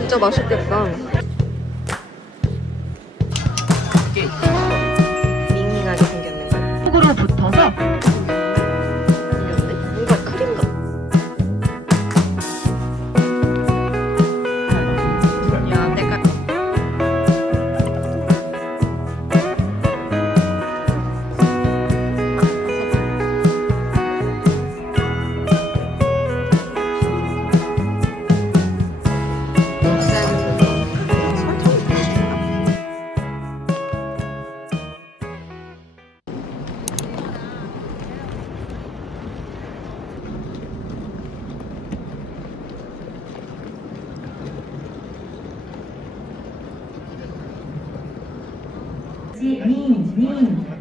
진짜 맛있겠다. 밍밍하게 생겼는 거. 속으로 붙어서 생겼네? 뭔가 크림 같아. 야, 내가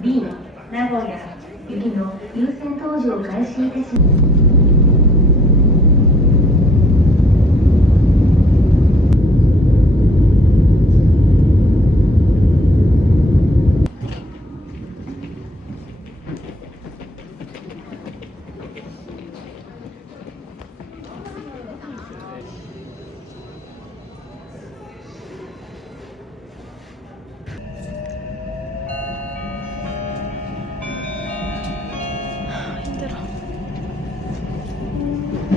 リン名古屋行きの優先搭乗開始いたします。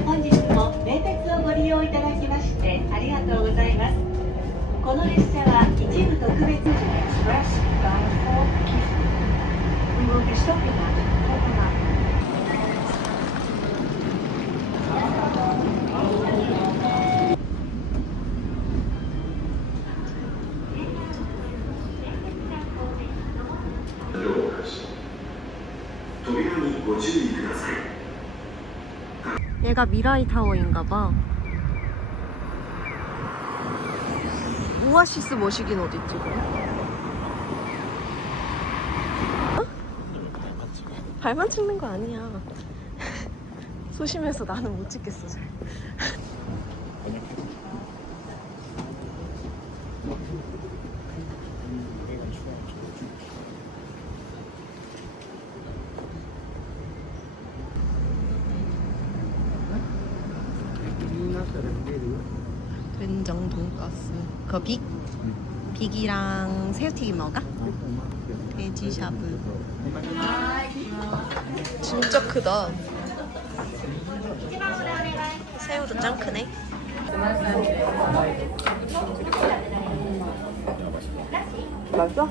本日も名鉄をご利用いただきましてありがとうございます。この列車は一部特別時に Express bound for Kifu. We will be stopping at Kokuma. 扉にご注意ください。 얘가 미라이 타워인가봐. 오아시스 머시긴 어딨지? 어? 발만 찍는 거 아니야. 소심해서 나는 못 찍겠어 잘. 된장 돈가스. 그거 빅? 빅이랑 새우튀김 먹어? 돼지 샤브. 진짜 크다. 새우도 짱 크네. 맛있어?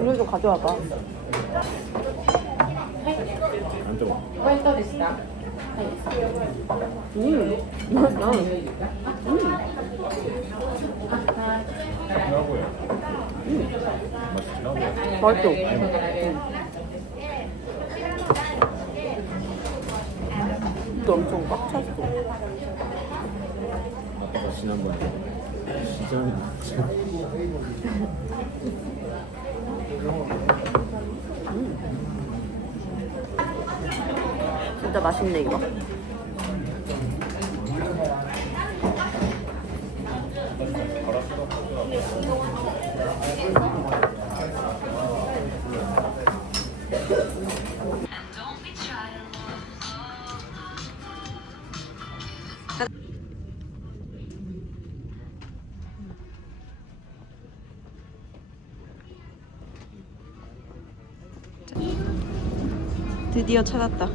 이거 좀 가져와봐. 맛있다. 맛있어. 또 엄청 꽉 찼어. 아빠가 지난번에 시장에 진짜 맛있네 이거. 드디어 찾았다.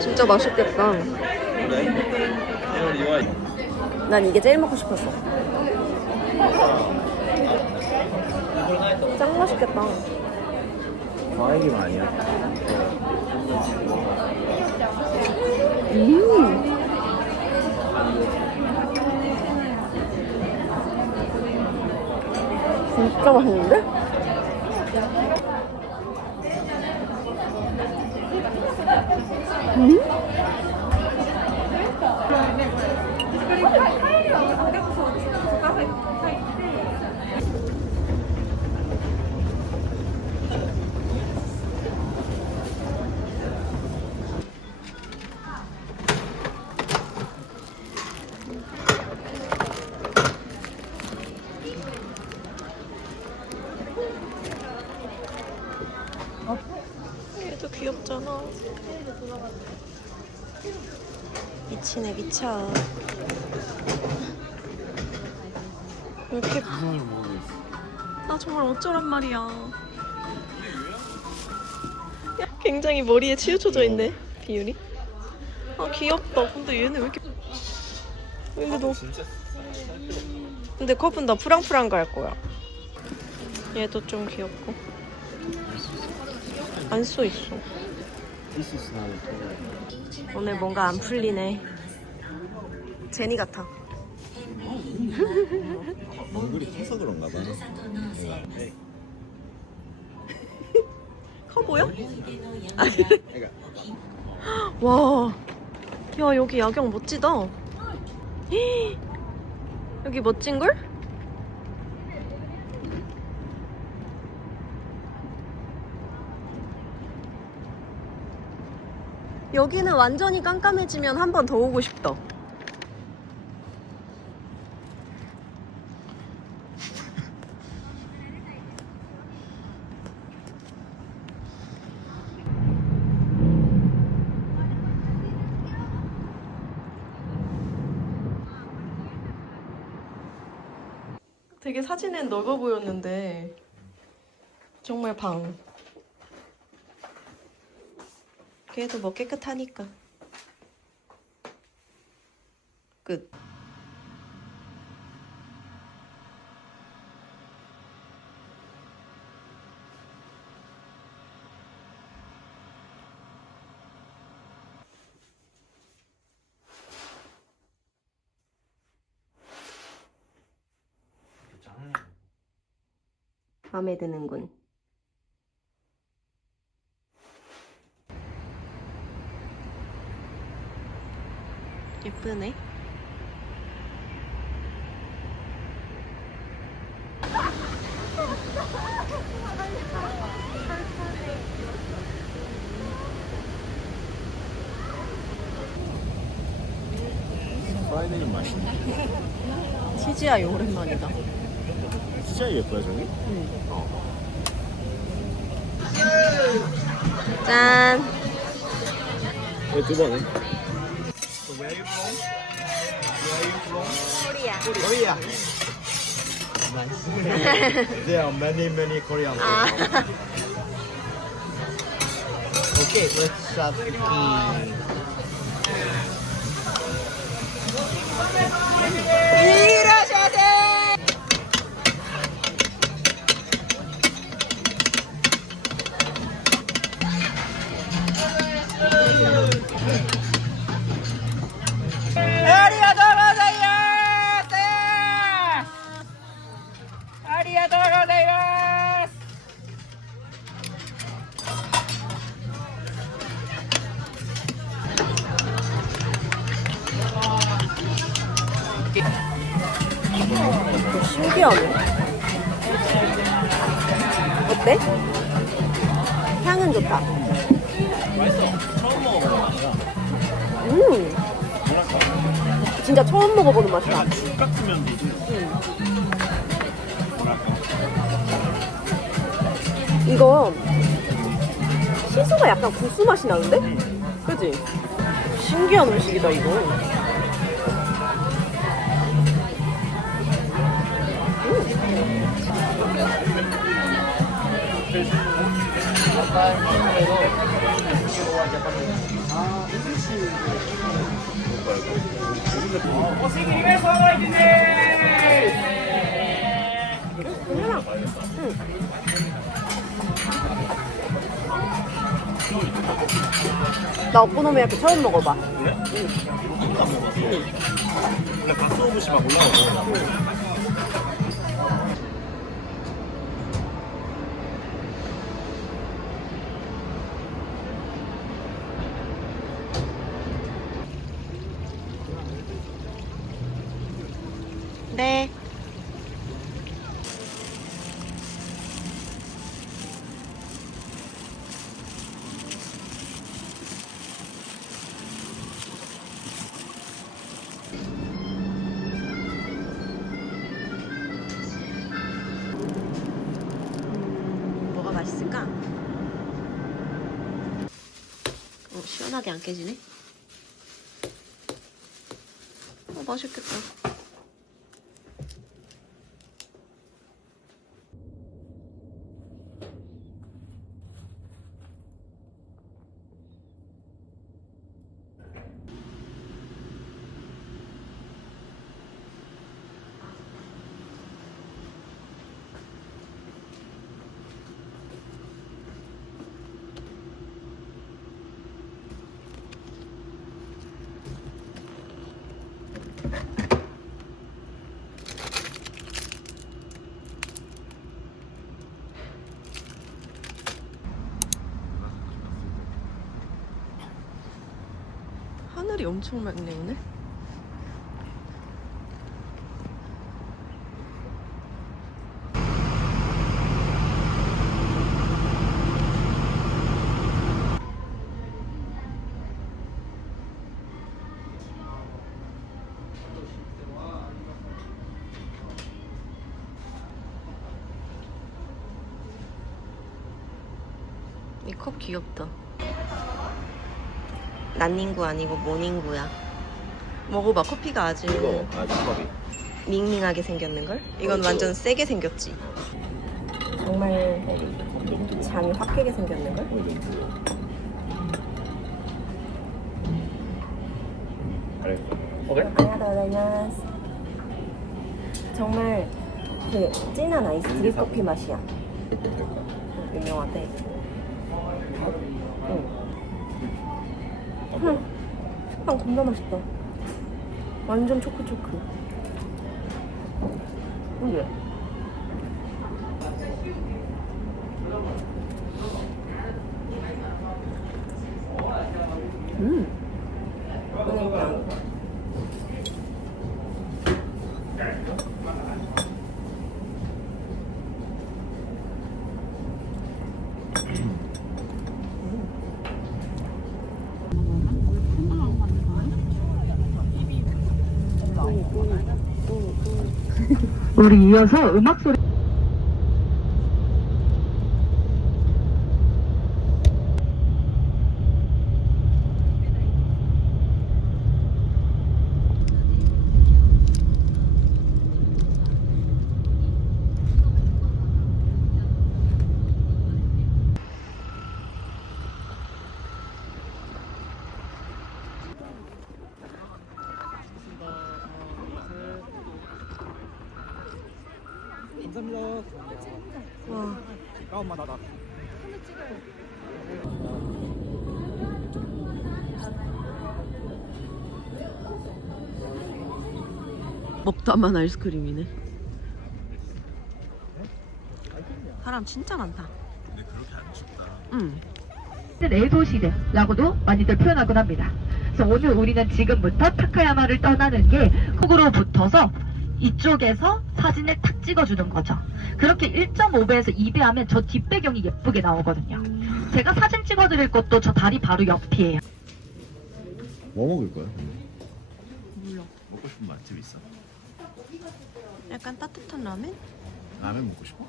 진짜 맛있겠다. 난 이게 제일 먹고 싶었어. 짱 맛있겠다. 과일이 아니야. 진짜 맛있는데? 얘도 귀엽잖아. 미치네 미쳐. 왜 이렇게 나 정말 어쩌란 말이야. 굉장히 머리에 치우쳐져 있네 비율이. 아 귀엽다. 근데 얘는 왜 이렇게 근데 너 근데 컵은 더 푸랑푸랑 갈 거야. 얘도 좀 귀엽고 안 써 있어. This is not a 오늘 뭔가 안 풀리네. 제니 같아. 얼굴이 커서 그런가 봐. 커 보여? 그러니까 와, 야 여기 야경 멋지다. 헉, 여기 멋진 걸? 여기는 완전히 깜깜해지면 한 번 더 오고 싶다. 되게 사진엔 넓어 보였는데 정말 방. 그래도 뭐 깨끗하니까. 끝. 마음에 드는군. 예쁘네. 프라이드는 맛있네. TGI 오랜만이다. 진짜 예뻐요 저기? 짠. 왜 두 번에? 코리아. Korea. Nice. There are many Korean people. Okay, let's start cooking. 신기하네. 어때? 향은 좋다. 진짜 처음 먹어보는 맛이야. 같으면 되지. 이거 시소가 약간 구수 맛이 나는데? 그지? 신기한 음식이다 이거. 괜찮아. 응. 나 오코노미야키 처음 먹어봐. 그래? 원래 바스오부시 막 올라오고. 맛있을까? 시원하게 안 깨지네. 맛있겠다. 하늘이 엄청 맑네 오늘. 이 컵 귀엽다. 난닝구 아니고 모닝구야. 먹어봐. 커피가 아주 컵이. 밍밍하게 생겼는걸? 이건 완전 세게 생겼지. 정말 잠이 확 깨게 생겼는걸? 그래. 오케이. 안녕하세요. 정말 그 진한 아이스 드립 커피 맛이야. 유명하대. 응. 식빵 겁나 맛있다. 완전 초크초크. 이게 그러니까 우리 이어서 음악 소리 감사합니다. 와. 엄마 나다. 먹다만 아이스크림이네. 사람 진짜 많다. 근데 그렇게 안 춥다. 응. 에소시드라고도 많이들 표현하곤 합니다. 그래서 오늘 우리는 지금부터 타카야마를 떠나는 게 콕으로 붙어서 이쪽에서 사진을 탁 찍어주는 거죠. 그렇게 1.5배에서 2배 하면 저 뒷배경이 예쁘게 나오거든요. 제가 사진 찍어드릴 것도 저 다리 바로 옆이에요. 뭐 먹을 거야? 몰라. 먹고 싶은 맛집 있어? 약간 따뜻한 라멘? 라면 먹고 싶어?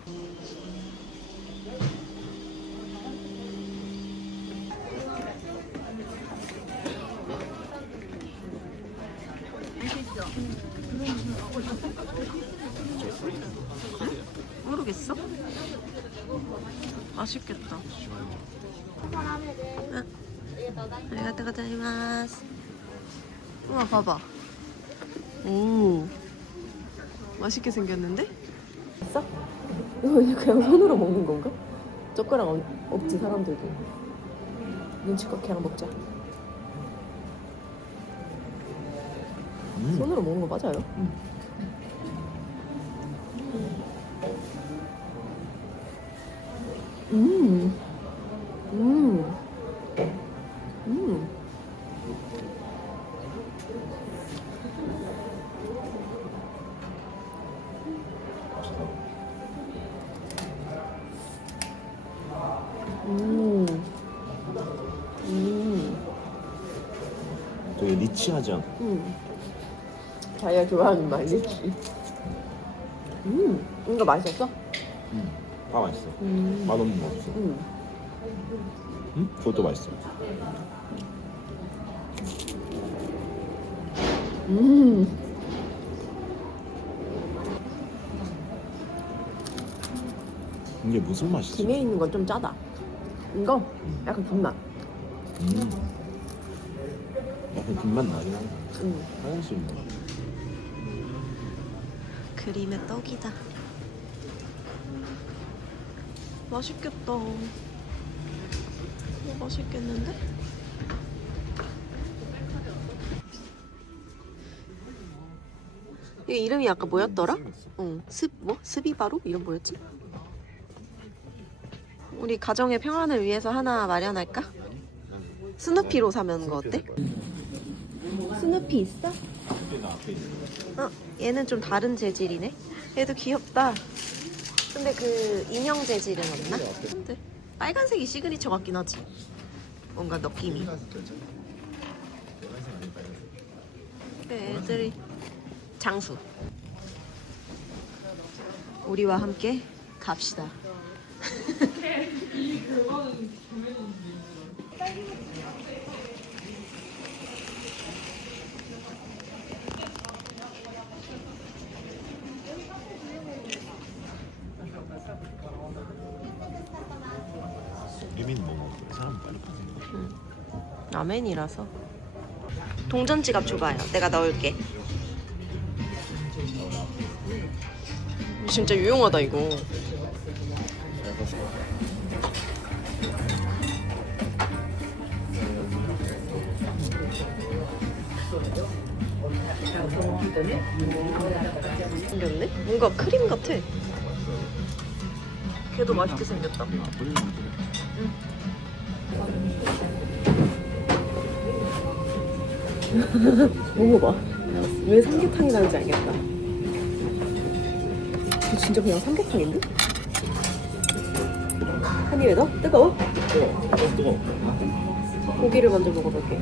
모르겠어? 맛있겠다. 응. 아리가또 고자이마스. 우와 봐봐. 오 맛있게 생겼는데? 있어? 이거 그냥 손으로 먹는 건가? 젓가락 없지 사람들도. 눈치껏 그냥 먹자. 손으로 먹는 거 맞아요? 음. 음. 음. 되게 리치하지 않고. 자기가 좋아하는 말 리치. 이거 맛있었어? 다 맛있어. 맛없는 거 없어. 응? 그것도 맛있어. 이게 무슨 맛이지? 김에 있는 건 좀 짜다. 이거 약간 군맛. 약간 김맛 나긴 한다. 화장실 있는 거. 그림의 떡이다. 맛있겠다. 맛있겠는데? 이 이름이 아까 뭐였더라? 응, 스비바루? 이름 뭐였지? 우리 가정의 평안을 위해서 하나 마련할까? 스누피로 사면 거 어때? 스누피 있어? 얘는 좀 다른 재질이네. 얘도 귀엽다. 근데 그 인형 재질은 없나? 근데 빨간색이 시그니처 같긴 하지. 뭔가 느낌이. 그래, 애들이 장수. 우리와 함께 갑시다. 리미는 뭐 먹어? 사람 빨리 파는 라멘이라서. 동전 지갑 줘봐요. 내가 넣을게. 진짜 유용하다 이거. 생겼네? 뭔가 크림 같아. 걔도 맛있게 생겼다. 먹어봐. 왜 삼계탕이 나는지 알겠다. 이거 진짜 그냥 삼계탕인데? 한 입에 넣어? 뜨거워? 뜨거워. 고기를 먼저 먹어볼게.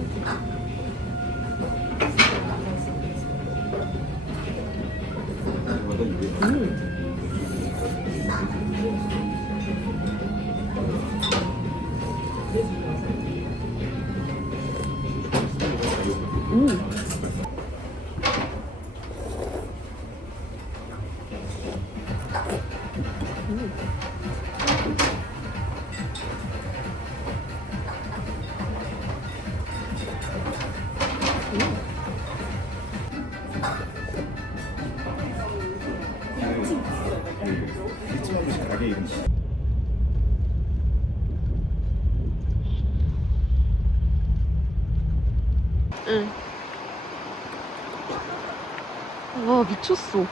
가게 이름. 응. 와 미쳤어.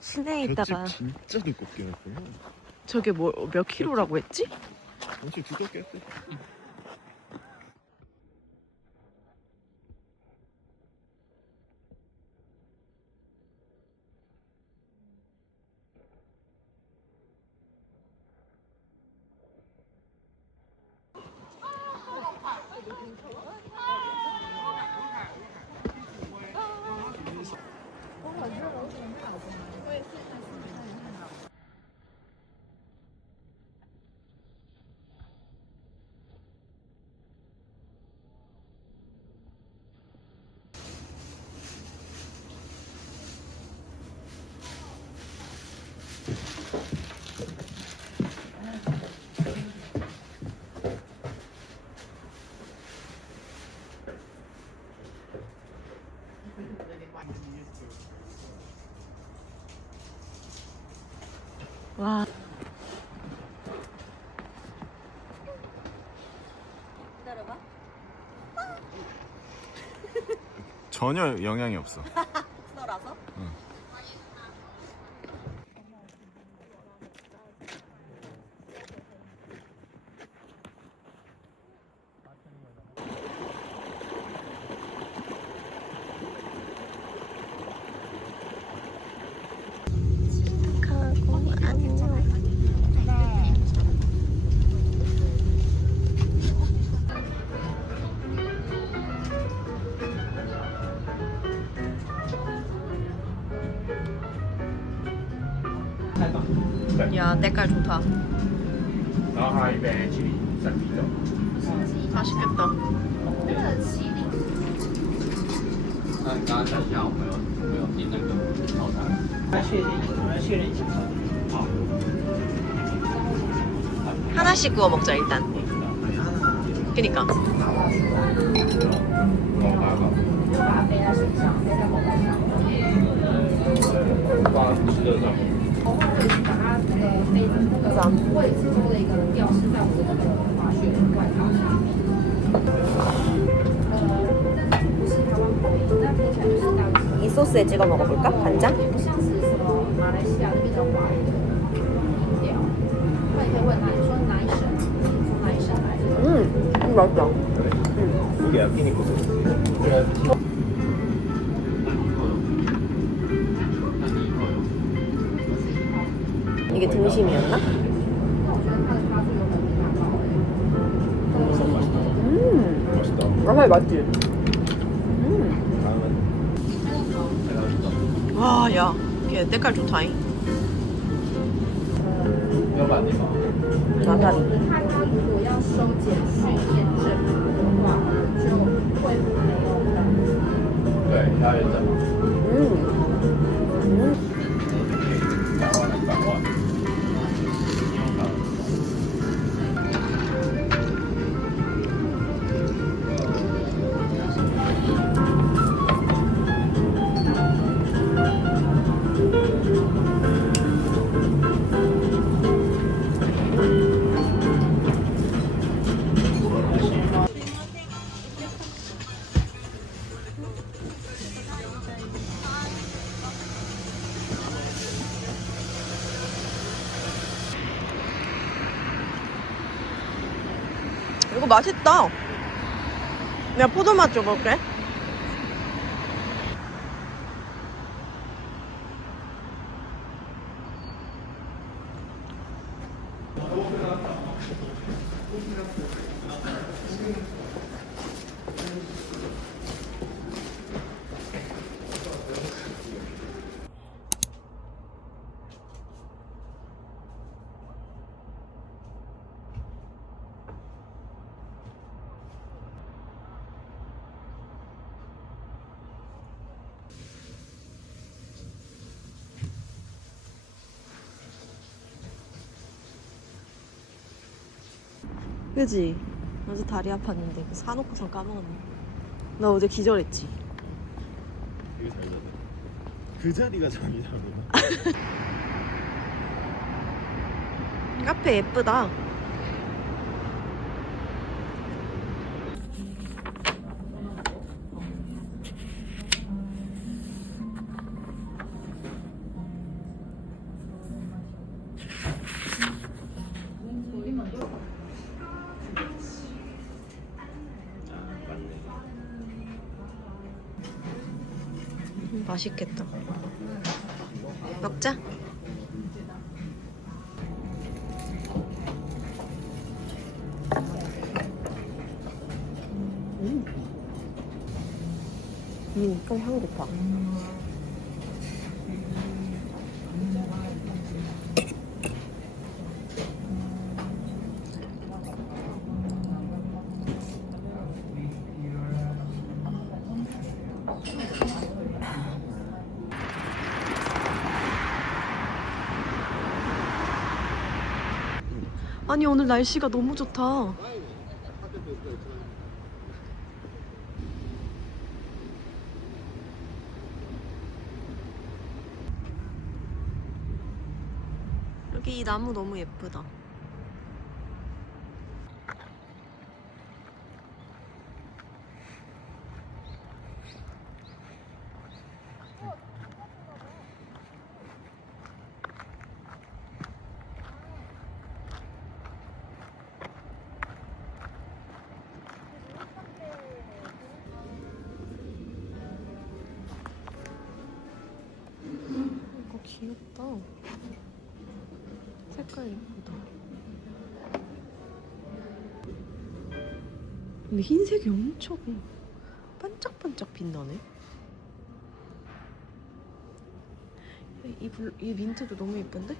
시내에 있다가 진짜 두껍게 했구나. 저게 뭐 몇 킬로라고 했지? 엄청 두껍게 했어. 와. 기다려봐. 전혀 영향이 없어. 썰어서? 야, 때깔 좋다. 然后还有一杯吉利3啤酒。 맛있겠다. 那你刚刚讲一下，我们有订那个套餐。谢谢一起。好。 하나씩 구워 먹자 일단. 그니까. 이 소스에 찍어 먹어볼까? 간장? 맛있다. 一点给你不错。 이게 등심이었나? 맛있다. 아사히 맛있지? 와, 야, 걔 때깔 좋다잉. 要把地方。 나사리. 看他如果要收简讯验证的话，就会没有的。对，要认证吗？ 100万200万。 이거 맛있다. 내가 포도맛 줘볼게. 그지? 어제 다리 아팠는데 그 사놓고선 까먹었네. 나 어제 기절했지. 되게 잘 자네. 그 자리가 잠이 잘 오나? 카페 예쁘다. 맛있겠다. 먹자. 좀 향 좋다. 아니 오늘 날씨가 너무 좋다. 여기 이 나무 너무 예쁘다. 이거 귀엽다. 색깔 예쁘다. 근데 흰색이 엄청 반짝반짝 빛나네. 이 민트도 너무 예쁜데?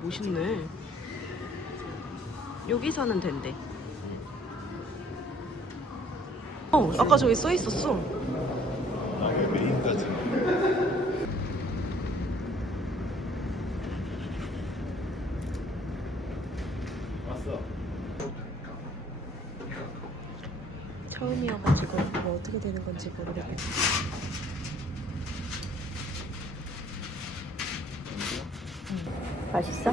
멋있네. 여기 사는 된대. 아까 저기 써 있었어. 아, 여기 메인까지. 왔어. 처음이어가지고 뭐 어떻게 되는 건지 모르겠네. 맛있어?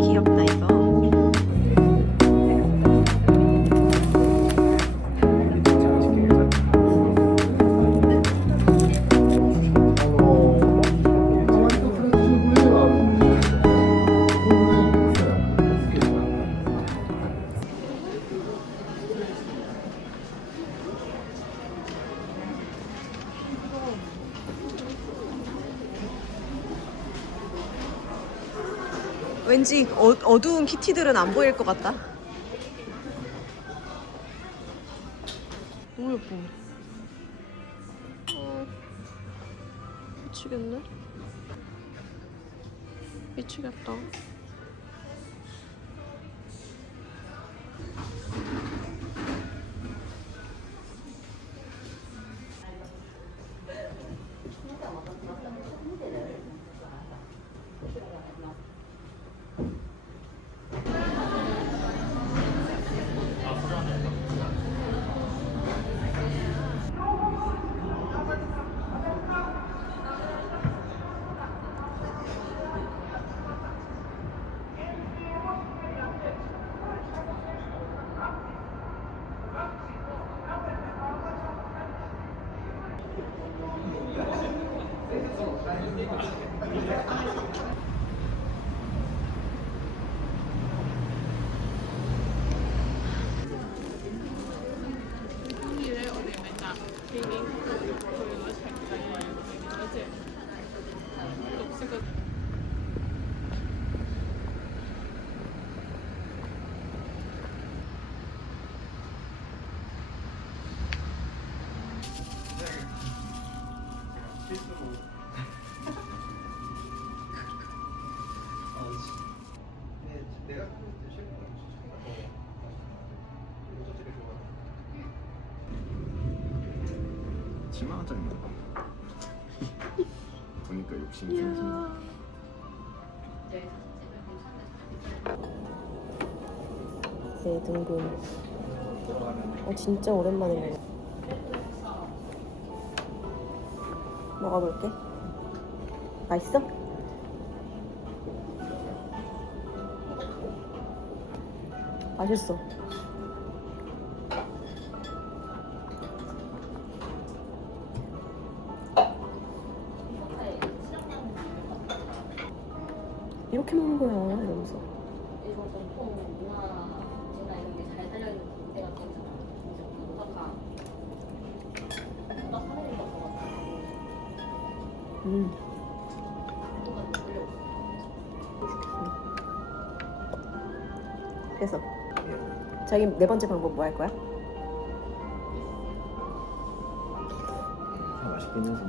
귀엽다 이거. 왠지 어두운 키티들은 안 보일 것 같다. 너무 예뻐. 미치겠네. 미치겠다. 보니까 욕심이 생긴다. 네, 둥근. 진짜 오랜만에 먹어. 먹어볼게. 맛있어? 맛있어. 이렇게 먹는 거야 이러면서. 일본 전통 문화나 이런 게 잘 살려있는 군대 같은 거 진짜 오사카 그래서 자기 네 번째 방법 뭐 할 거야? 다 맛있긴 해서.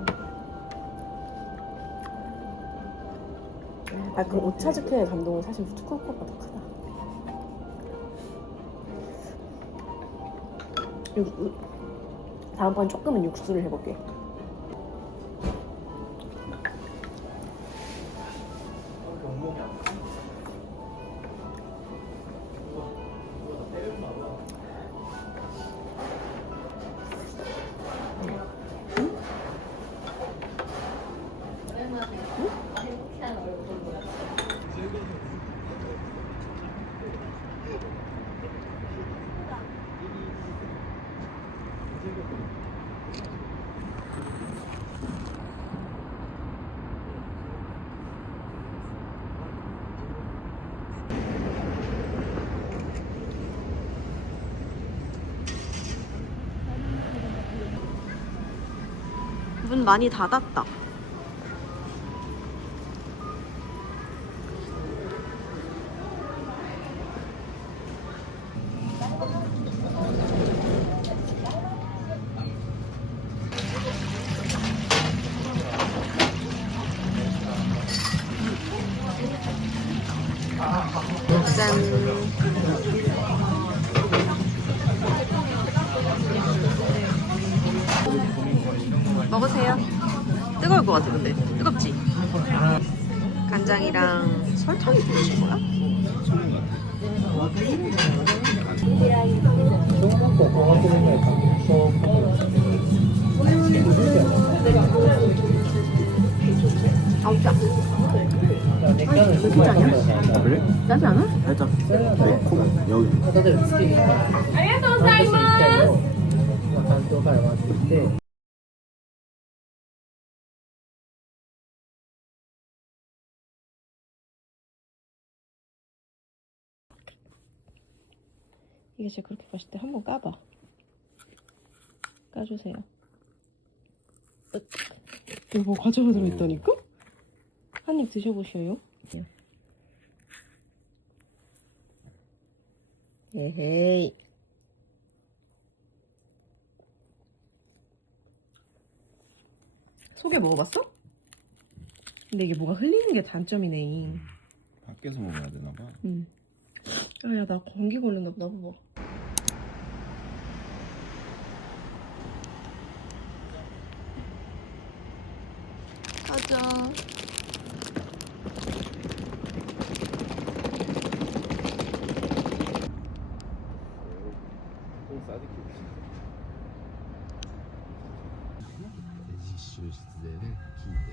아, 그 오차즈케의 감동은 사실 후쿠오카가 더 크다. 다음번 조금은 육수를 해볼게. 문 많이 닫았다. 짠. 먹으세요. 뜨거울 것 같아 근데. 뜨겁지? 간장이랑 설탕이 들어진 거야? 아우 짜. 왜 이렇게 짜냐? 그래? 짜지 않아? 살짝 매콤. 여기. 이게 진짜 그렇게 맛있대. 한번 까봐. 까주세요. 여기 뭐 과자가 들어있다니까? 한 입 드셔보셔요. 에헤이. 소개 먹어봤어? 근데 이게 뭐가 흘리는 게 단점이네. 밖에서 먹어야 되나 봐. 응. 야, 나 감기 걸렸나 보다. 봐봐. 가자. 좀 싸지키고 싶어. 実習室でね聞いて。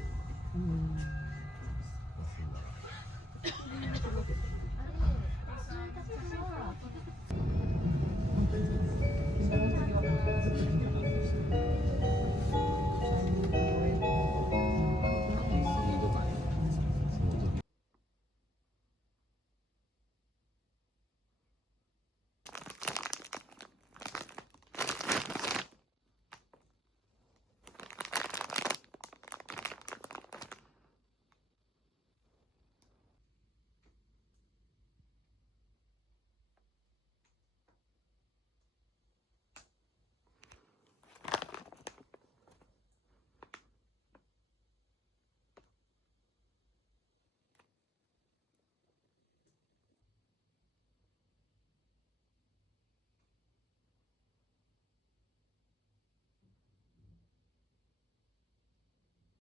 私たちは